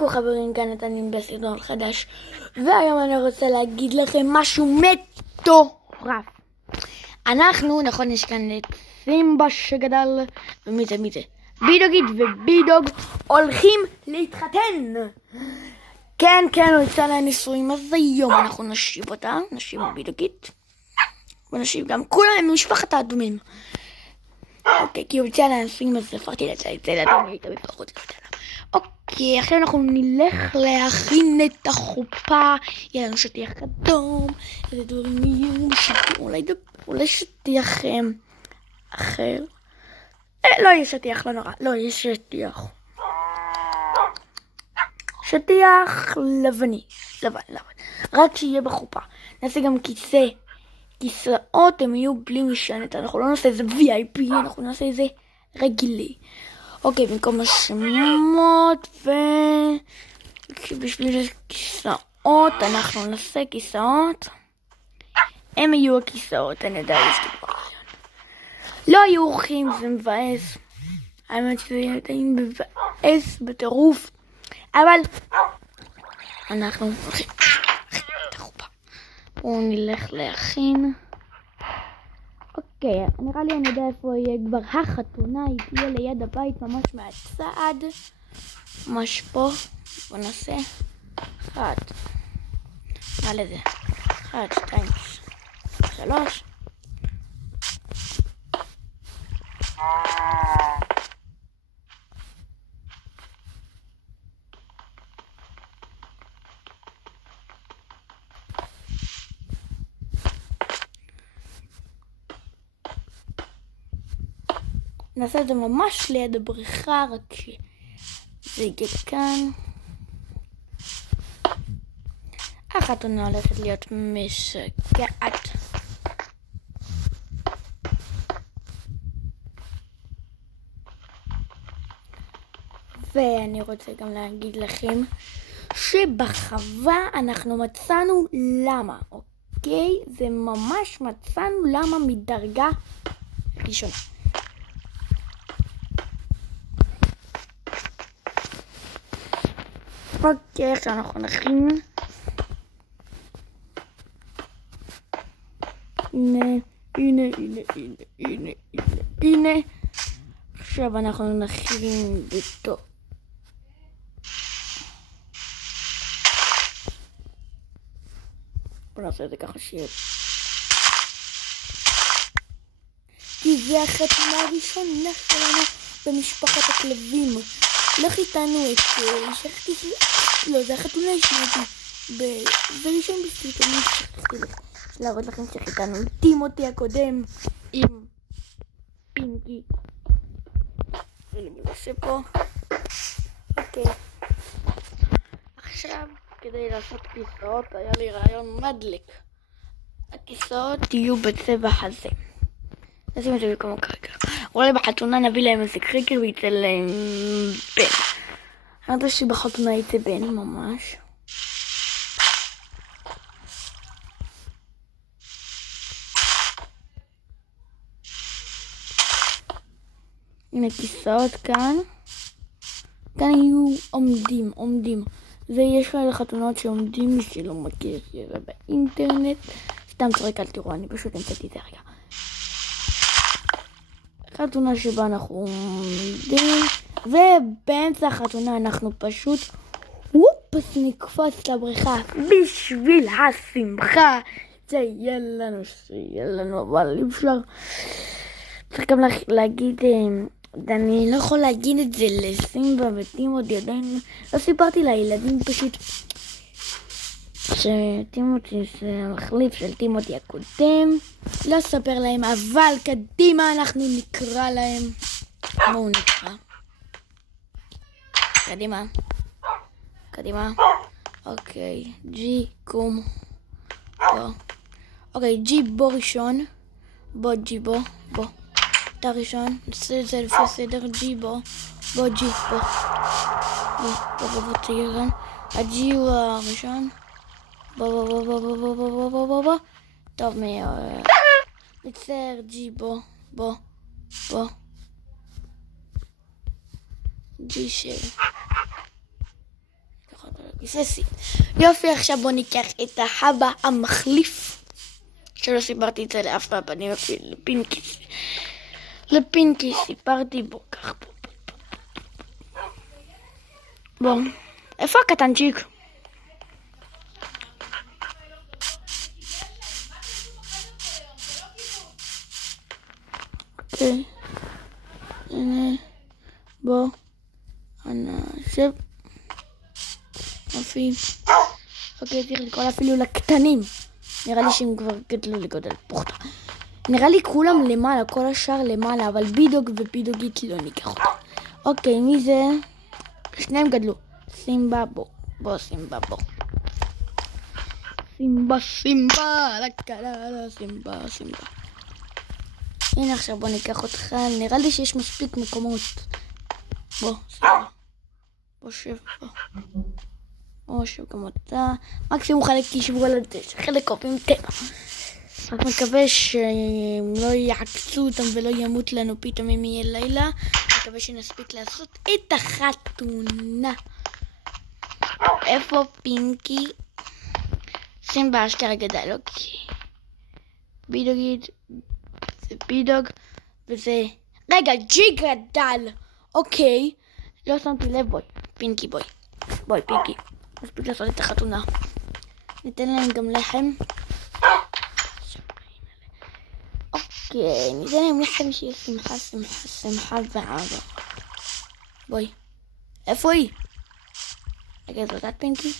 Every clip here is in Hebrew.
לכו חברים, כאן נתנים בסרטון חדש, והיום אני רוצה להגיד לכם משהו מטורף. אנחנו, נכון, יש כאן את סימבה שגדל, ומי זה? בידוגית ובידוג הולכים להתחתן. כן, הוא יצא לנישואים, אז היום אנחנו נשיב אותה, נשיב בידוגית, ונשיב גם כולם ממשפחת האדומים. אוקיי, כי הוא יצא לנישואים, אז לפרתי לצא לאדומים, אוקיי, עכשיו אנחנו נלך להכין את החופה. יהיה לנו שטיח אדום, איזה דברים יהיו, אולי שטיח אחר. לא יהיה שטיח, לא נורא, לא יהיה שטיח לבן, רק שיהיה בחופה. נעשה גם כיסאות, הם יהיו בלי משענת, אנחנו לא נעשה איזה VIP, אנחנו נעשה איזה רגילי. אוקיי, במקום השמות בשביל כיסאות, אנחנו נעשה כיסאות. הם יהיו הכיסאות, אני יודע, יש לי כבר רעיון. לא יהיו אורחים, זה מבאס. האמת שזה יהיה מבאס בטירוף. אבל אנחנו הולכים את החופה. בואו נלך להכין. אוקיי, נראה לי אני יודע איפה יהיה כבר החתונה, היא תהיה ליד הבית ממש מהצד. ממש פה. בוא נעשה 1. נעלה זה 1, 2, 3. נעשה את זה ממש ליד הבריכה, רק שזה יגיע כאן. החתונה הולכת להיות משגעת. ואני רוצה גם להגיד לכם שבחווה אנחנו מצאנו למה, אוקיי? זה ממש מצאנו למה מדרגה ראשונה. אוקיי, עכשיו אנחנו נכין. הנה. עכשיו אנחנו נכין אותו. בוא נעשה את זה ככה שיהיה. כי זה החתונה הראשונה שלנו במשפחת הכלבים. לך איתנו את שכחתי לא, זה החתונה השנתי בראשון בסרטונים שכחתי להראות לכם שחיתנו עם טימותי הקודם עם פינקי ולמעשה פה. אוקיי, עכשיו כדי לעשות כיסאות היה לי רעיון מדליק. הכיסאות יהיו בצבע הזה, נשים את זה במקום כרגע. אולי בחתונה נביא להם איזה קריקר ויצא להם בן. אני רוצה שבחתונה יצא בן ממש. הנה כיסאות כאן. כאן יהיו עומדים. זה יש כאלה חתונות שעומדים, מי שלא מכיר שיראה באינטרנט. סתם צורק, אל תראו, אני פשוט המצאתי את זה רגע. חתונה שבה אנחנו עומדים, ובאמצע החתונה אנחנו פשוט נקפוץ לבריכה בשביל השמחה. זה יהיה לנו, אבל אי אפשר. צריך גם להגיד, אני לא יכול להגיד את זה לסימבה וטימותי, עדיין לא סיפרתי לילדים פשוט שטימותי זה המחליף של טימותי הקודם. לא אספר להם, אבל קדימה אנחנו נקרא להם. בואו נקרא. קדימה. אוקיי, ג'י קום. אוקיי, ג'י בוא ראשון. בוא. אתה ראשון. נעשה את זה לפי סדר. ג'י בוא. בוא. תהיה כאן. הג'י הוא הראשון. בוא. טוב מאוד. נצטער ג'י בוא. ג'י של. זה סי. יופי, עכשיו בוא ניקח את האבא המחליף. שלא סיפרתי את זה לאף פעם, אפילו לפינקי סיפרתי בו כך פה. בוא, איפה הקטנצ'יק? אוקיי, הנה, בוא, שב. יופי. אוקיי, צריך לקרוא אפילו לקטנים. נראה לי שהם כבר גדלו לגודל פוחתה. נראה לי כולם למעלה, כל השאר למעלה, אבל בידוג ובידוגית לא ניקח אותה. אוקיי, מי זה? שניהם גדלו. סימבה, בוא סימבה, בוא. סימבה, לקלה, סימבה. הנה עכשיו בוא ניקח אותך, נראה לי שיש מספיק מקומות. בוא, סימבה. בוא שב פה. או שגם אתה. מקסימום חלק תשבו על הדשא, חלק קופים טבע. רק מקווה שהם לא יעקצו אותם ולא ימות לנו פתאום אם יהיה לילה. מקווה שנספיק לעשות את החתונה. איפה פינקי? סימבה אשכרה גדל, אוקיי. בידוגית, זה בידוג, וזה... רגע, ג'י גדל! אוקיי. לא שמתי לב, בואי. פינקי, בואי פינקי. נספיק לעשות את החתונה. ניתן להם גם לחם. אוקיי, ניתן להם לחם שיהיה שמחה ואהבה. בואי. איפה היא? רגע, זאת את פינקי?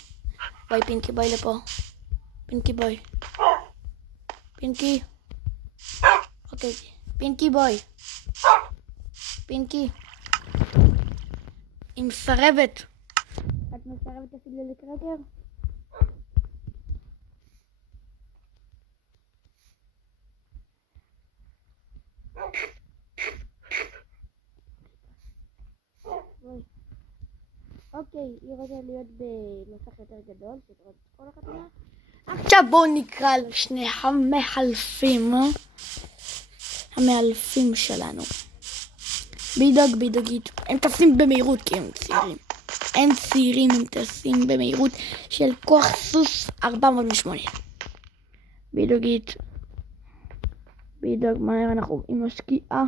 בואי פינקי, בואי לפה. פינקי, בואי. פינקי. אוקיי, פינקי, בואי. פינקי. היא מסרבת. את מסרבת אפילו לקרקר? אוקיי, היא רוצה להיות במסך יותר גדול, שתראה את כל החתונה. עכשיו בואו נקרא לשני המאלפים שלנו. בידוגית, הם טסים במהירות כי הם צעירים. הם טסים במהירות של כוח סוס 408. בידוג, מהר אנחנו עם השקיעה.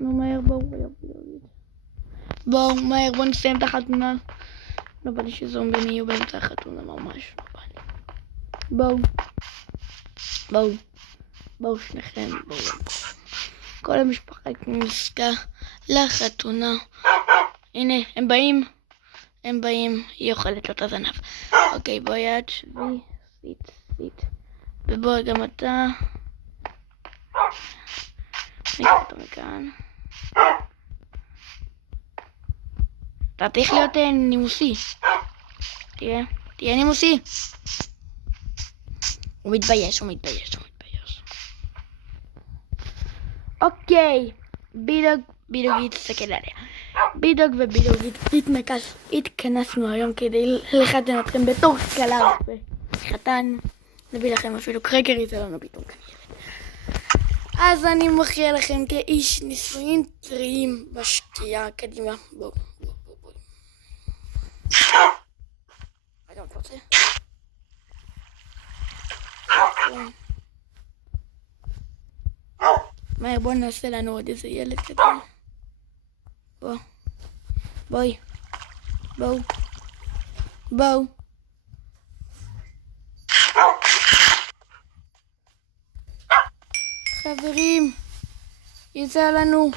נו מהר, בואו, מהר, בואו נסיים את החתונה. לא בא לי שזומבים יהיו באמצע החתונה, ממש לא בא לי. בואו שניכם, בואו. כל המשפחה נזכה לחתונה. הנה, הם באים, היא אוכלת לו את הזנב. אוקיי, בואי יד, שבי, סיט. ובואי גם אתה. ניקח אותו מכאן. אתה צריך להיות נימוסי. תהיה נימוסי. הוא מתבייש. אוקיי, בידוגית תסתכל עליה. בידוג ובידוגית התכנסנו היום כדי לחתן אתכם בתור כלה וחתן. נביא לכם אפילו קרקר יצא לנו פתאום כנראה. אז אני מכריע לכם כאיש נישואין טריים בשתייה. קדימה, בואו. רגע, אתה רוצה? מהר, בואו נעשה לנו עוד איזה ילד קטן. בואו. חברים, יצא לנו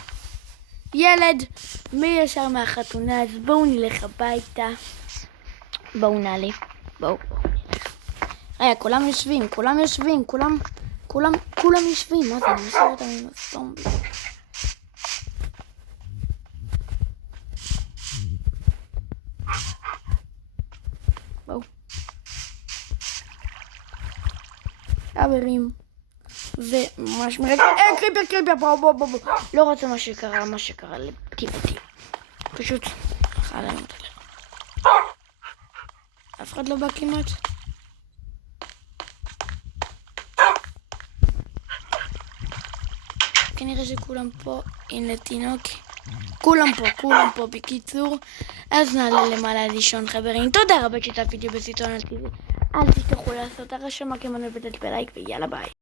ילד מישר מהחתונה, אז בואו נלך הביתה. בואו נעלה. בואו. רגע, כולם יושבים. מה זה? אני משאיר אותם עם הסומבי. בואו. חברים. זה ממש מרגע. קריפר, בואו. לא רוצה מה שקרה לטיפטי. פשוט חלה לנו את הלב. אף אחד לא בא כמעט. כנראה שכולם פה. הנה תינוק. כולם פה בקיצור. אז נעלה למעלה לישון חברים. תודה רבה שצפיתי בסרטון הזה. אל תשכחו לעשות הרשמה כמנוי ולתת בלייק ויאללה ביי.